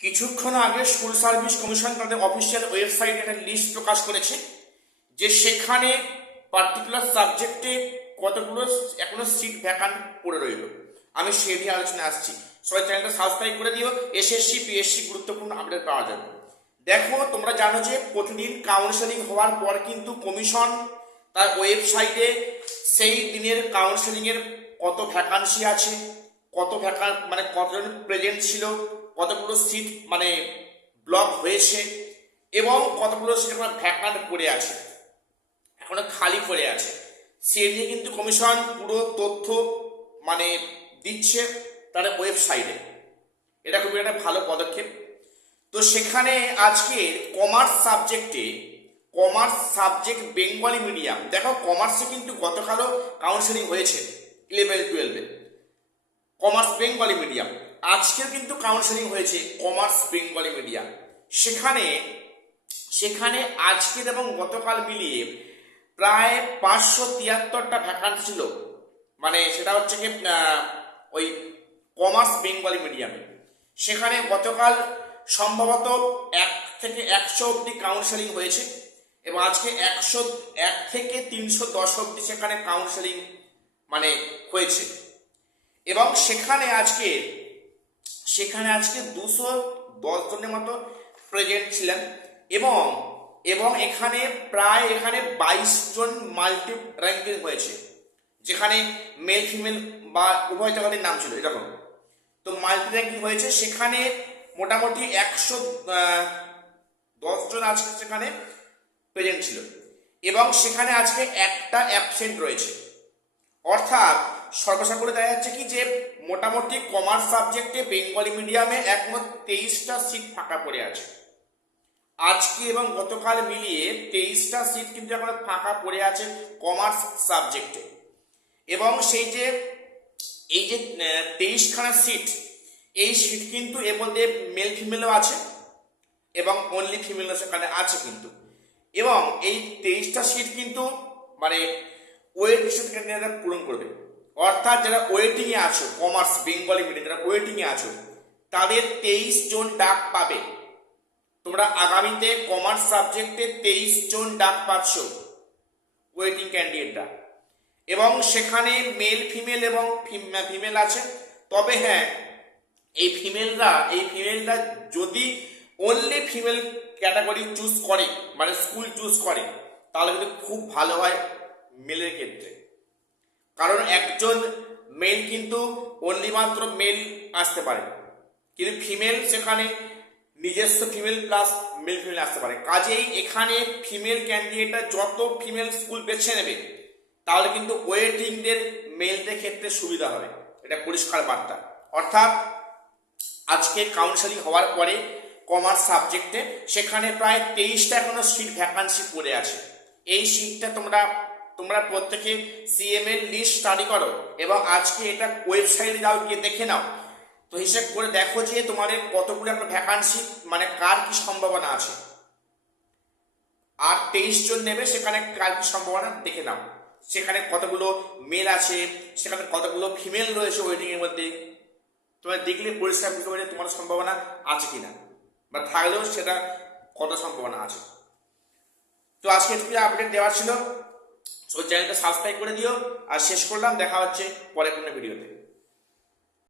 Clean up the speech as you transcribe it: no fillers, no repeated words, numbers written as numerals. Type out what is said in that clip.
কিছুক্ষণ আগে school service commission তাদের অফিসিয়াল ওয়েবসাইটে একটা লিস্ট প্রকাশ করেছে যে সেখানে পার্টিকুলার সাবজেক্টে কতগুলো এখনো সিট ভ্যাকান্ট পড়ে রইল। আমি সে নিয়ে আলোচনা আসছি। সবাই চ্যানেলটা সাবস্ক্রাইব করে দিও, এসএসসি পিএসসি গুরুত্বপূর্ণ আপডেট পাওয়া যাবে। দেখো, তোমরা জানো যে প্রতিদিন কাউন্সেলিং হওয়ার পর কিন্তু কমিশন তার ওয়েবসাইটে সেই দিনের কাউন্সেলিংয়ের কত ভ্যাকান্সি আছে, কত মানে কতজন প্রেজেন্ট ছিল, কতগুলো সিট মানে ব্লক হয়েছে এবং কতগুলো সিট এখন ভ্যাকান্ট পড়ে আছে, এখনো খালি পড়ে আছে, সে নিয়ে কিন্তু কমিশন পুরো তথ্য মানে দিচ্ছে তার ওয়েবসাইটে। এটা খুবই একটা ভালো পদক্ষেপ। তো সেখানে আজকে কমার্স সাবজেক্ট বেঙ্গলি মিডিয়াম, দেখো কমার্সে কিন্তু গতকালও কাউন্সেলিং হয়েছে 11-12 কমার্স বেঙ্গলি মিডিয়াম। আজকের কিন্তু কাউন্সেলিং হয়েছে কমার্স বেঙ্গলি মিডিয়াম। সেখানে আজকের এবং গতকাল মিলিয়ে প্রায় 573টা ভ্যাকান্ট ছিল, মানে সেটা হচ্ছে কি ওই কমার্স বেঙ্গলি মিডিয়ামে। সেখানে গতকাল সম্ভবত 1 থেকে 100 অব্দি কাউন্সেলিং হয়েছে এবং আজকে 101 থেকে 310 অব্দি সেখানে কাউন্সেলিং মানে হয়েছে এবং সেখানে আজকে 210 জনের মতো প্রেজেন্ট ছিলেন এবং এখানে 22 জন মাল্টি র্যাঙ্কিং হয়েছে, যেখানে মেল ফিমেল বা উভয় জায়গার নাম ছিল এরকম। তো মাল্টি র্যাঙ্কিং হয়েছে, সেখানে মোটামুটি 110 জন আজকে সেখানে প্রেজেন্ট ছিল এবং সেখানে আজকে একটা অ্যাবসেন্ট রয়েছে। অর্থাৎ সর্বশেষ করে দেখা যাচ্ছে কি যে মোটামুটি কমার্স সাবজেক্টে বেঙ্গলি মিডিয়ামে এখনো 23টা সিট ফাঁকা পড়ে আছে। আজকে এবং গতকাল মিলিয়ে 23টা সিট কিন্তু এখন ফাঁকা পড়ে আছে কমার্স সাবজেক্টে এবং এই যে 23খানা সিট, এই সিট কিন্তু এর মধ্যে মেল ফিমেলও আছে এবং অনলি ফিমেলও সেখানে আছে কিন্তু। এবং এই 23টা সিট কিন্তু মানে ওয়েট লিস্ট পূরণ করবে। অর্থাৎ যারা ওয়েটিংয়ে আছো কমার্স বেঙ্গলি মিডিয়াম, যারা ওয়েটিংয়ে আছো তাদের 23 জন ডাক পাবে। তোমরা আগামীতে কমার্স সাবজেক্টে 23 জন ডাক পাচ্ছ ওয়েটিং ক্যান্ডিডেটরা এবং সেখানে মেল ফিমেল এবং ফিমেল আছে। তবে হ্যাঁ, এই ফিমেলরা যদি অনলি ফিমেল ক্যাটাগরি চুজ করে, মানে স্কুল চুজ করে, তাহলে কিন্তু খুব ভালো হয় মেলের ক্ষেত্রে। কারণ একজন মেল কিন্তু অনলি মাত্র মেল আসতে পারে, কিন্তু ফিমেল সেখানে নিজস্ব ফিমেল প্লাস মেল ফিমেল আসতে পারে। কাজেই এখানে ফিমেল ক্যান্ডিডেটরা যত ফিমেল স্কুল বেছে নেবে তাহলে কিন্তু ওয়েটিংদের মেলদের ক্ষেত্রে সুবিধা হবে, এটা পরিষ্কার বার্তা। অর্থাৎ আজকে কাউন্সেলিং হওয়ার পরে কমার্স সাবজেক্টে সেখানে প্রায় 23টা এখনো সিট ভ্যাকান্সি পড়ে আছে। এই সিটটা তোমরা প্রত্যেকে সিএম এর লিস্ট স্টাডি করো এবং আজকে এটা ওয়েবসাইটে যাও, গিয়ে দেখে নাও। তো হিসেব করে দেখো যে তোমাদের কতগুলো একটা ভ্যাকান্সি মানে কার কি সম্ভাবনা আছে, আর 23 জন নেবে সেখানে কার কি সম্ভাবনা দেখে নাও। সেখানে কতগুলো মেল আছে, সেখানে কতগুলো ফিমেল রয়েছে ওয়েটিং এর মধ্যে, তোমরা দেখলে পরিষ্কার বুঝতে পারবে তোমার সম্ভাবনা আছে কিনা, বা থাকলেও সেটা কত সম্ভাবনা আছে। তো আজকে একটু আপডেট দেওয়া ছিল, সো চ্যানেলটা সাবস্ক্রাইব করে দিও। আর শেষ করলাম, দেখা হচ্ছে পরের কোনো ভিডিওতে।